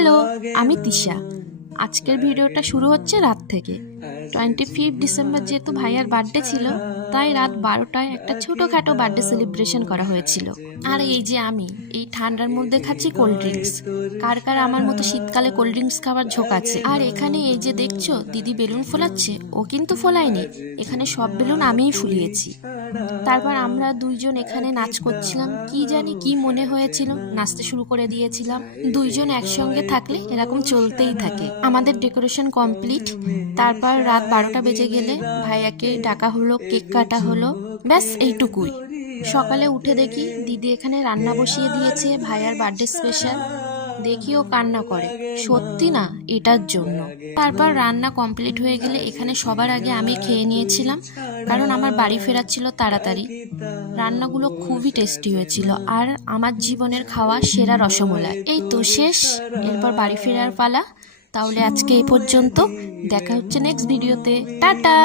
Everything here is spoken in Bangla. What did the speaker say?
হ্যালো, আমি তিশা। আজকের ভিডিওটা শুরু হচ্ছে রাত থেকে। 25 ডিসেম্বর যেহেতু ভাইয়ার বার্থডে ছিল, তাই রাত 12টায় একটা ছোটোখাটো বার্থডে সেলিব্রেশন করা হয়েছিল। আর এই যে আমি এই ঠান্ডার মধ্যে খাচ্ছি কোল্ড ড্রিঙ্কস। কার কার আমার মতো শীতকালে কোল্ড ড্রিঙ্কস খাওয়ার ঝোঁক আছে? আর এখানে এই যে দেখছো দিদি বেলুন ফোলাচ্ছে, ও কিন্তু ফোলায়নি, এখানে সব বেলুন আমিই ফুলিয়েছি। তারপর আমরা দুইজন এখানে নাচ করছিলাম, কি জানি কি মনে হয়েছিল, নাচতে শুরু করে দিয়েছিলাম। দুইজন একসঙ্গে থাকলে এরকম চলতেই থাকে। আমাদের ডেকোরেশন কমপ্লিট। তারপর রাত 12টা বেজে গেলে ভাইয়াকে ডাকা হলো, কেক কাটা হলো, ব্যাস এইটুকুই। সকালে উঠে দেখি দিদি এখানে রান্না বসিয়ে দিয়েছে ভাইয়ার বার্থডে স্পেশাল। দেখি ও কান্না করে, সত্যি না এটার জন্য। তারপর রান্না কমপ্লিট হয়ে গেলে এখানে সবার আগে আমি খেয়ে নিয়েছিলাম, কারণ আমার বাড়ি ফেরার ছিল তাড়াতাড়ি। রান্নাগুলো খুবই টেস্টি হয়েছিল, আর আমার জীবনের খাওয়া সেরা রসমলাই। এই তো শেষ, এরপর বাড়ি ফেরার পালা। তাহলে আজকে এই পর্যন্ত, দেখা হচ্ছে নেক্সট ভিডিওতে। টাটা।